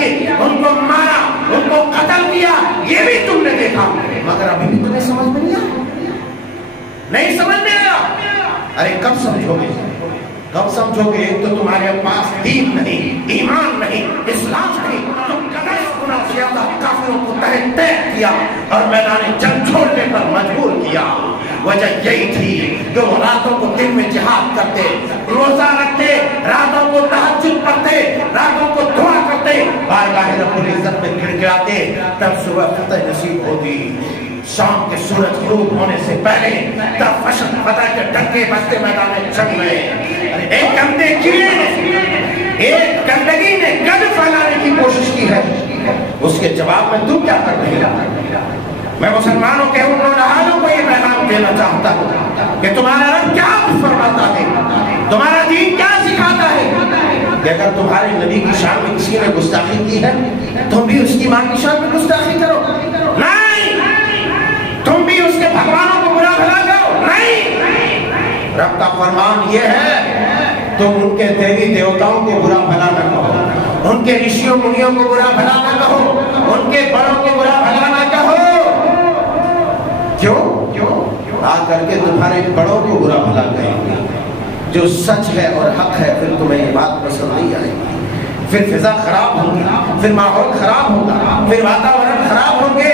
कि उनको मारा, उनको कत्ल किया, ये भी तुमने देखा, मगर अभी भी तुम्हें समझ में नहीं आया, नहीं समझ में आया। अरे कब समझोगे, कब समझोगे? एक तो तुम्हारे पास दीन नहीं, ईमान नहीं, इस्लाम नहीं, तुम कदर गुना ज्यादा काफिरों को तय किया और मैदान जंग छोड़ने पर मजबूर किया। वजह यही थी कि वो रातों को दिन में जिहाद करते, रोजा रखते, रातों को तहज्जुद पढ़ते, रातों को दुआ करते, बारगाह रब्बुल इज्जत में गिड़गिड़ाते, तब सुबह फतह नसीब होती। शाम के सूरज ग़ुरूब होने से पहले तब फजर फतह के डंके बजते मैदान जंग में। एक गंदे कीड़े ने, एक गंदगी ने गंद फैलाने की कोशिश की है, उसके जवाब में तुम क्या कर रहे हो? मैं मुसलमानों के उन नौजवानों को ये पैगाम देना चाहता हूँ कि तुम्हारा रब क्या फरमाता है, तुम्हारा दीन क्या सिखाता है कि अगर तुम्हारे नबी की शान में किसी ने गुस्ताखी की है, तुम भी उसकी मां की शान में गुस्ताखी करो? नहीं। तुम भी उसके भगवानों को बुरा भला करो? नहीं। रब का फरमान ये है, तुम उनके देवी देवताओं को बुरा भला न कहो, उनके ऋषियों मुनियों को बुरा भला न कहो, उनके बड़ों को बुरा भला न कहो। क्यों? आ करके तुम्हारे बड़ों को बुरा भला कहेंगे, जो सच है और हक है, फिर तुम्हें ये बात पसंद नहीं आएगी, फिर फिजा खराब होगी, फिर माहौल खराब होगा, फिर वातावरण खराब होंगे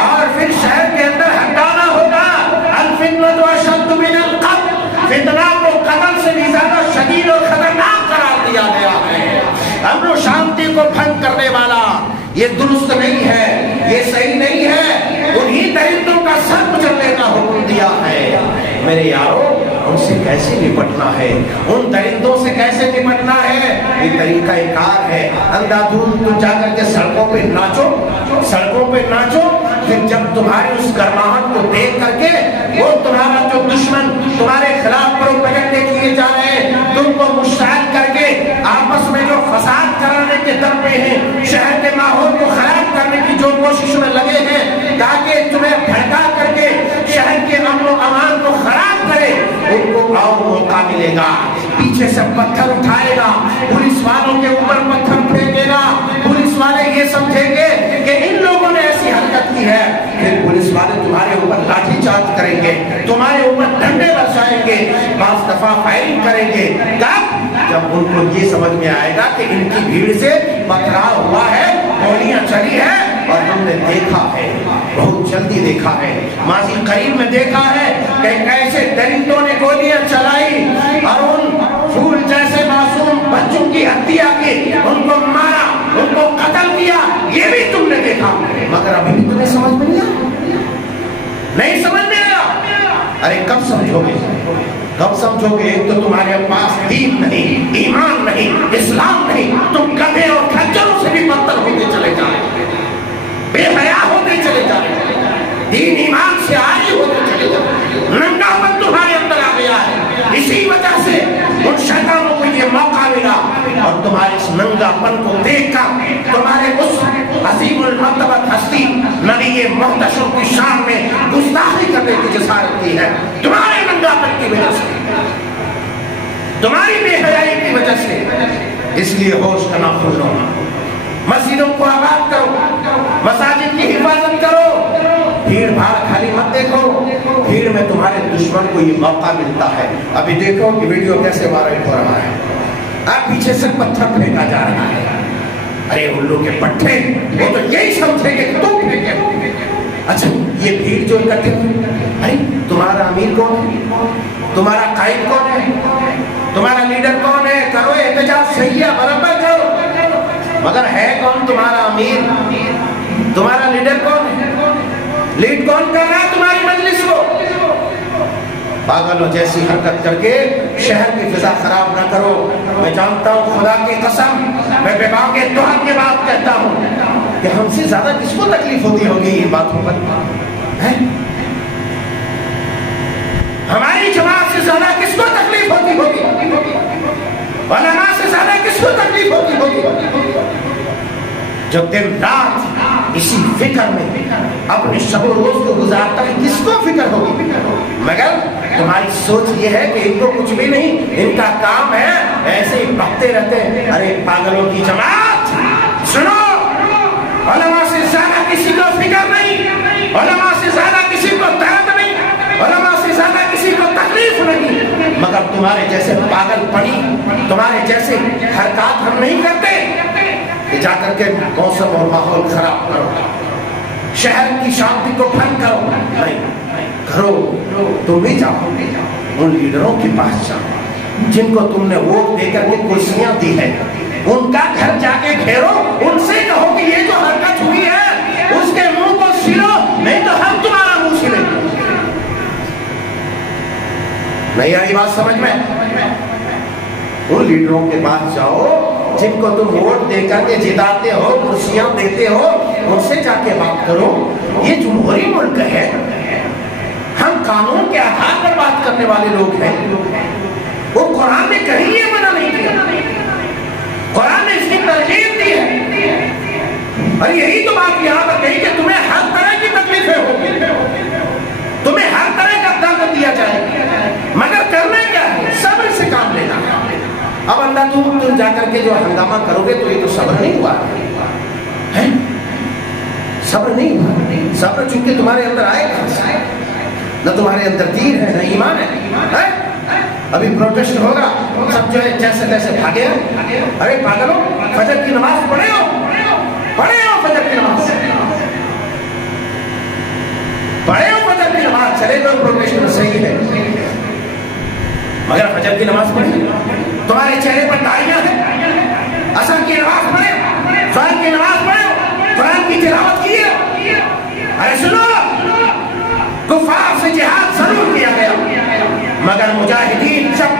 और फिर शहर के अंदर हंगामा होगा। अल-फितनतु अशद्दु मिनल क़त्ल, फितना को कत्ल से भी ज्यादा शदीद और खतरनाक करार दिया गया है। अमन और शांति को भंग करने वाला ये दुरुस्त नहीं है, ये सही नहीं है, उन्हीं दरिंदों का सर कुचलने का हुक्म दिया है। मेरे यारो, उनसे कैसे निपटना है, उन दरिंदों से कैसे निपटना है, ये तरीका कार है। अंधाधुंध तुम जाकर के सड़कों पे नाचो, सड़कों पे नाचो, फिर जब तुम्हारी उस गर्माहट को देख करके वो तुम्हारा जो दुश्मन तुम्हारे खिलाफ प्रोपेगेंडे किए जा रहे हैं, तुमको मुश्ताक करके आपस में जो फसाद कराने के दम पे हैं, शहर के माहौल को खराब करने की जो कोशिश में लगे हैं, ताकि तुम्हें भड़का करके शहर के अमन और अमान को खराब करे, उनको और मौका मिलेगा। पीछे से पत्थर उठाएगा, पुलिस वालों के ऊपर पत्थर फेंकेगा, पुलिस वाले ये समझेंगे कि इन लोगों ने ऐसी हरकत की है, फिर पुलिस वाले तुम्हारे ऊपर लाठीचार्ज करेंगे, तुम्हारे ऊपर डंडे बरसाएंगे, 5 दफा फायरिंग करेंगे। कब? जब उनको ये समझ में आएगा कि इनकी भीड़ से पथराव हुआ है, गोलियां चली है, और हमने देखा है, बहुत जल्दी देखा है, माजी करीब में देखा है कि कैसे दरिंदों ने गोलियां चलाई और उन फूल जैसे मासूम बच्चों की हत्या की, उनको मारा, उनको कत्ल किया, ये भी तुमने देखा, मगर अभी भी तुम्हें समझ में नहीं आया, नहीं समझ में आया। अरे कब समझोगे, कब समझोगे? एक तो तुम्हारे पास दीन नहीं, ईमान नहीं, इस्लाम नहीं, तुम गधे और खच्चरों से भी बदतर होते चले जा रहे, बेहया होते चले जा रहे, दीन ईमान से आगे होते चले जा रहे, नंगापन तुम्हारे अंदर आ गया है। इसी वजह से उन शैतानों को ये मौका मिला और तुम्हारे इस नंगापन को देखकर तुम्हारे उस अजीमुल मर्तबत हस्ती नबी मुहतशम की शान में गुस्ताखी करने की जसारत की है, तुम्हारे नंगापन की वजह से, तुम्हारी बेहयाई की वजह से। इसलिए होश का ना भूलो, मस्जिदों को आबाद करो, मसाजिद की हिफाजत करो, भीड़ भाड़ खाली मत देखो, भीड़ में तुम्हारे दुश्मन को ये मौका मिलता है। अभी देखो कि वीडियो कैसे वायरल हो रहा है, अब पीछे से पत्थर फेंका जा रहा है। अरे उल्लू के पट्टे, वो तो यही समझेंगे कि तुम फेंके। अच्छा, ये भीड़ जो इकट्ठे हुई, अरे तुम्हारा अमीर कौन है, तुम्हारा कायद कौन है, तुम्हारा लीडर कौन है? करो एहतजाज, सही है, बराबर करो, मगर है कौन तुम्हारा अमीर, तुम्हारा लीडर कौन है? लीड कौन कर रहा है तुम्हारी मजलिस को? पागलों जैसी हरकत करके शहर की फिजा खराब ना करो। मैं जानता हूँ, खुदा की कसम, मैं बेबाक के तौर के बात कहता हूँ कि हमसे ज्यादा किसको तकलीफ होती होगी इन बातों पर, है? हमारी जमात से ज्यादा किसको तकलीफ होती होगी, उलमा से ज्यादा किसको तकलीफ होती होगी, जो दिन रात इसी फिक्र में अपने शब रोज को गुजारता है, किसको फिक्र होगी? मगर तुम्हारी सोच ये है कि इनको कुछ भी नहीं, इनका काम है ऐसे ही बकते रहते हैं। अरे पागलों की जमात, सुनो, उलमा से ज्यादा किसी को दर्द नहीं, उलमा से ज्यादा किसी को तकलीफ नहीं, मगर तुम्हारे जैसे पागलपनी, तुम्हारे जैसे हरकत हम नहीं करते कि जाकर के मौसम और माहौल खराब करो, शहर की शांति को भंग करो। नहीं करो, तुम भी जाओ उन लीडरों के पास जाओ जिनको तुमने वोट देकर के कुर्सियां दी है, उनका घर जाके घेरो, उनसे कहो कि ये जो हरकत हुई है उसके मुंह को सिलो, नहीं तो हम तुम्हारा मुंह सिलेंगे। नहीं आई बात समझ में? उन लीडरों के पास जाओ जिनको तुम वोट देकर के जिताते हो, कुर्सियां देते हो, उनसे जाके बात करो। ये जमहूरी मुल्क है, हम कानून के आधार पर बात करने वाले लोग हैं। वो कुरान ने कहीं ये मना नहीं किया, कुरान ने इसकी तरजीह दी है। और यही तो बात यहाँ पर कही कि तुम्हें हर तरह की तकलीफें होगी, तुम्हें हर तरह का दर्द दिया जाएगा, मगर करना क्या है? सब्र से काम लेना है। अब अल्लाह तुम जाकर के जो हंगामा करोगे तो ये तो सब्र नहीं हुआ है, सब्र नहीं हुआ। सब्र चूंकि तुम्हारे अंदर आएगा, न तुम्हारे अंदर दीन है न ईमान है। अभी प्रोटेस्ट होगा, सब जो है जैसे तैसे भागे। अरे पागलों, फजर की नमाज पढ़े हो फजर की नमाज, पढ़े हो फजर की नमाज, चले गए प्रोटेस्ट में, सही है, मगर फजर की नमाज पढ़ी, तुम्हारे चेहरे पर दाढ़ियां हैं, असर की नमाज पढ़े, फजर की नमाज पढ़े, कुरान की तिलावत की है। अरे सुनो, कुफार से जिहाद जरूर किया गया, मगर मुजाहिदीन जब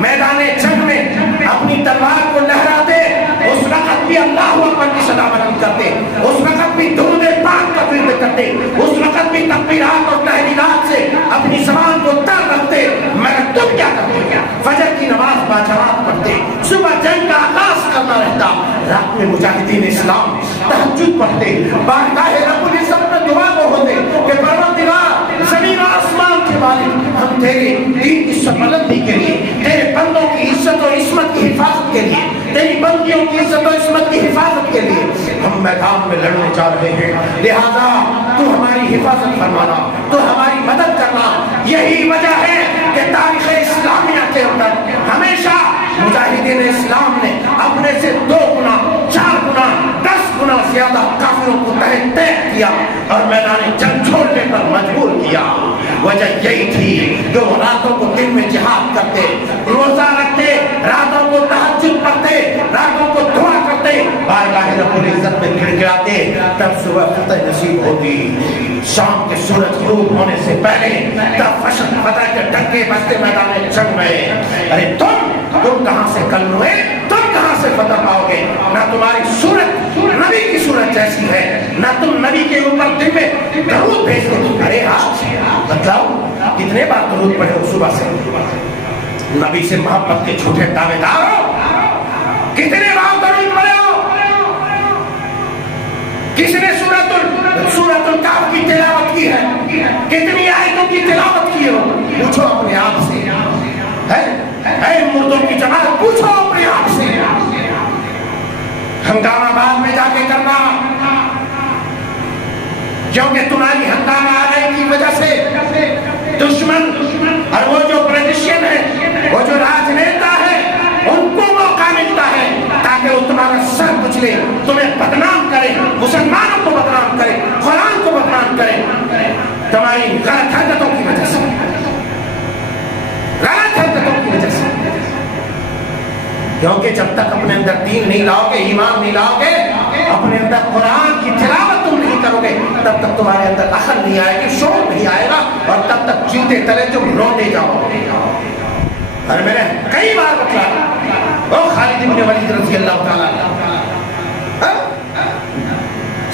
मैदाने जंग में अपनी तलवार को लहराते, उस वक्त भी अल्लाह अकबर की सदा बुलंद करते, उस वक्त भी दुरूद पाक का विर्द करते, उस वक्त भी तकबीरात और तहलीलात से अपनी ज़बान को तर रखते। मगर तुम क्या करते? फजर की नमाज बाजमात पढ़ते, सुबह जंग का आगाज करना रहता, रात में मुजाहिदीन इस्लाम तहज्जुद पढ़ते, बारगाह रब्बुल इज्जत में दुआ को होते कि परवरदिगार ज़मीन और आसमान के मालिक, हम तेरे दीन की बुलंदी के लिए, तेरे बंदों की इज्जत और इस्मत की हिफाजत के लिए, तेरी बंदियों की इज्जत और इस्मत की हिफाजत के लिए हम मैदान में लड़ने जा रहे हैं। लिहाजा तू हमारी हिफाजत फरमाना, तू हमारी मदद करना। यही वजह है कि तारीख़ इस्लामिया के अंदर हमेशा मुजाहिदीन इस्लाम ने अपने से 2 गुना, 4 गुना, 10 गुना ज्यादा काफिरों को तय किया और मैदान जंग छोड़ने पर मजबूर किया। वजह यही थी कि वो रातों को दिन में जिहाद करते, रोजा रखते, रातों को तहज्जुद पढ़ते, रातों को दुआ करते, बारगाह रब्बुल इज्जत में गिड़गिड़ाते। तब सुबह फतह नसीब होती, शाम के सूरज ग़ुरूब होने से पहले तब फतह के डंके बजते मैदान जंग में। अरे तुम कहां से कल हुए, तुम कहां से फतह पाओगे? ना तुम्हारी सूरत नबी की सूरत जैसी है, ना तुम नबी के ऊपर दिन में दरूद भेजते। अरे हाँ, बताओ कितने बार दरूद पढ़े हो सुबह से? नबी से मोहब्बत के झूठे दावेदार हो, कितने बार दरूद पढ़े हो? किसने सूरतुल काफ की तिलावत की है? कितनी आयतों की तिलावत की हो? पूछो अपने आप से, है मुर्दों की जमात, पूछो अपने आप से। हंगामा बाद में जाके करना, क्योंकि तुम्हारी हंगामा आ रही की वजह से दुश्मन और वो जो पॉलिटिशियन है, वो जो राजनेता है, उनको मौका मिलता है ताकि वो तुम्हारा सर कुचले, तुम्हें बदनाम करे, मुसलमानों को बदनाम करे, कुरान को बदनाम करे, तुम्हारी गलत हरकतों की वजह से, गलत हरकतों की वजह से। क्योंकि जब तक अपने अंदर दीन नहीं लाओगे, ईमान नहीं लाओगे, अपने अंदर कुरान की तिलावत तुम नहीं करोगे, तब तक तुम्हारे अंदर अकल नहीं आएगी, शौक नहीं आएगा, और तब तक जूते तले तुम लौटे जाओगे। और मैंने कई बार बतलाया, ओ खालिद इब्न वलीद रज़ी अल्लाह ताला,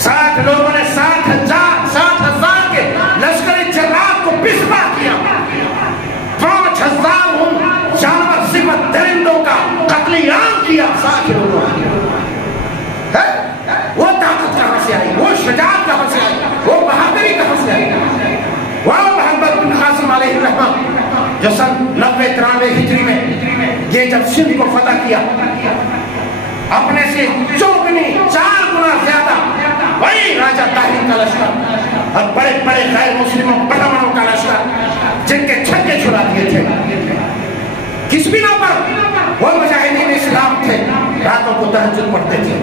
60 लोगों ने 60,000 के लश्कर जर्राद को बिस्मा किया, 5,000 जानवर सिफत दरिंदों का कत्लेआम किया। 60 लोगों ने, वो ताकत कहां से आई, वो शजाअत कहां से आई, वो बहादुरी कहां से आई? वह मोहम्मद बिन कासिम अलैहिर्रहमान जो सन 90-93 हिजरी में ये जब सिंध को फतह किया, अपने से 4 गुना ज्यादा वही राजा ताहिर का लश्कर और बड़े बड़े गैर मुस्लिमों बदमाशों का लश्कर जिनके छक्के छुड़ा दिए थे। किस बिना पर? वो मुजाहिदीन इस्लाम थे, रातों को तहज्जुद पढ़ते थे,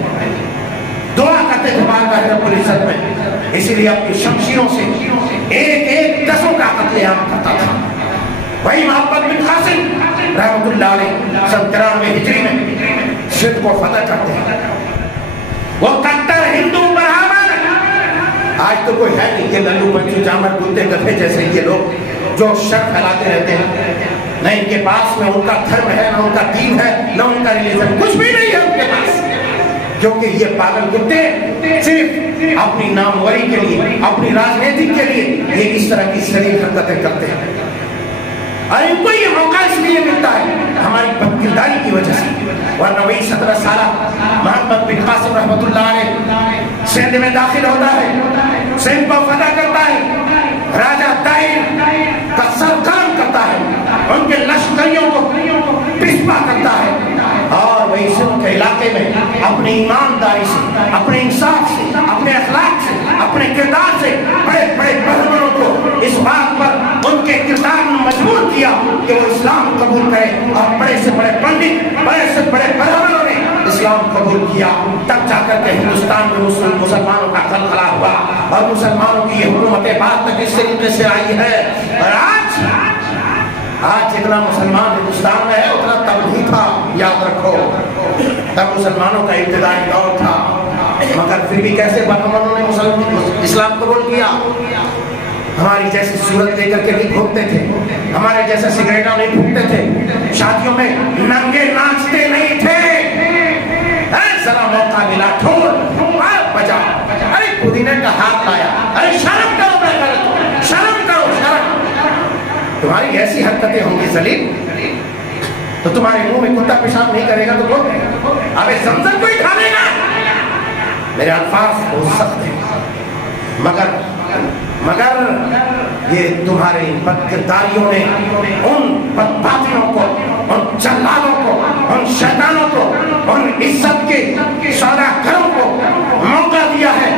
दुआ करते थे बारगाह रब्बुल इज्जत में, इसीलिए अपनी शमशीरों से एक एक दसों का कत्लेआम करता था। वही मोहम्मद बिन कासिम रहमतुल्लाह अलैह सन 93 हिजरी में सिंध को फतह करते हैं। वो कट्टर हिंदू बराबर। आज तो कोई है नहीं, ये लल्लू पंचू जामर कुत्ते गधे जैसे ये लोग जो शर फैलाते रहते हैं। न इनके पास में उनका धर्म है, न उनका दीन है, न उनका रिलीजन, कुछ भी नहीं है उनके पास। क्योंकि ये पागल कुत्ते सिर्फ अपनी नामवरी के लिए, अपनी राजनीति के लिए ये इस तरह की शरीर हरकतें करते हैं। और इनको ये मौका इसलिए मिलता है हमारी बदकिरदारी की वजह से। वरना वही 17 साल मोहम्मद बिन कासिम रहमतुल्लाह अलैह सिंध में दाखिल होता है, सिंध को फतह करता है, राजा ताहिर का सर कलम करता है, उनके लश्करियों को पिस्पा करता है और वही सिंध के इलाके में अपनी ईमानदारी से, अपने इंसाफ से, अपने अखलाक से, अपने किरदार से बड़े बड़े बहमनों को इस बात पर उनके किरदार ने मजबूर किया कि वो इस्लाम कबूल करें। और बड़े से बड़े पंडित, बड़े से बड़े बहमनों ने इस्लाम कबूल किया। तब जाकर के हिंदुस्तान में मुसलमानों का खलखला हुआ और मुसलमानों की ये हुकूमत बात तक इस तरीके से आई है। और आज जितना मुसलमान हिंदुस्तान में है उतना तब नहीं था, याद रखो। तब मुसलमानों का इब्तिदाई दौर था, मगर फिर भी कैसे बहमनों ने इस्लाम कबूल किया। हमारी जैसी सूरत लेकर के भी घूमते थे, हमारे जैसे सिगरेटा नहीं फूकते थे, शादियों में नंगे नाचते नहीं थे। जरा मौका मिला ठोर बजा, अरे पुदीने का हाथ लाया, अरे शर्म करो, मैं गलत, शर्म करो, शर्म। तुम्हारी ऐसी हरकतें होंगी जलील, तो तुम्हारे मुंह में कुत्ता पेशाब नहीं करेगा तो कौन करेगा? अबे ज़मज़म कोई खा लेगा। मेरे अल्फाज बहुत सख्त हैं, मगर ये तुम्हारे बदकिरदारियों ने उन बदबातियों को, उन जल्लादों को, उन शैतानों को, उन इज्जत के सौदागरों को मौका दिया है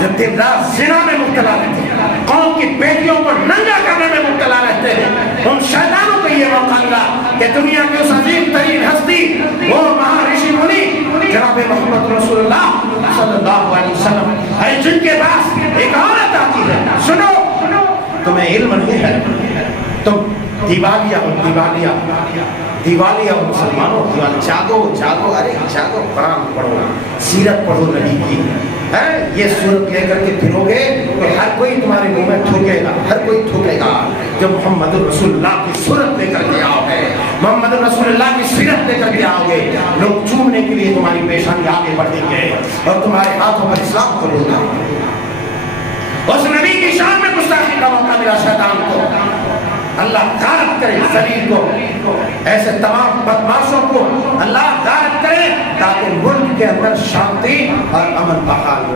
जो दिन रात ज़िना में मुब्तला रहते हैं, कौम की बेटियों को नंगा करने में मुब्तला रहते हैं। उन शैतानों को ये मौका मिला कि दुनिया की उस अजीम तरीन हस्ती, वो महर्षि मुनि जनाब मोहम्मद रसूलुल्लाह सल्लल्लाहु अलैहि वसल्लम, है जिनके पास एक औरत आती है, सुनो तुम्हें इल्म नहीं है, तुम दिवालिया मुसलमानों, जागो जागो, अरे जागो, कुरान पढ़ो, सीरत पढ़ो नबी की, है ये सूरत लेकर के फिरोगे तो हर कोई तुम्हारे मुंह में थूकेगा, हर कोई थूकेगा। जब मोहम्मद रसूलुल्लाह की सूरत लेकर के आओगे, मोहम्मद रसूलुल्लाह की सीरत लेकर के आओगे, लोग चूमने के लिए तुम्हारी पेशानी आगे बढ़ेंगे और तुम्हारे हाथों पर इस्लाम को लेगा। उस नबी की शान में गुस्ताखी का मौका मिला शैतान को। अल्लाह गारत करे जलील को, ऐसे तमाम बदमाशों को अल्लाह गारत करे ताकि मुल्क के अंदर शांति और अमन बहाल हो।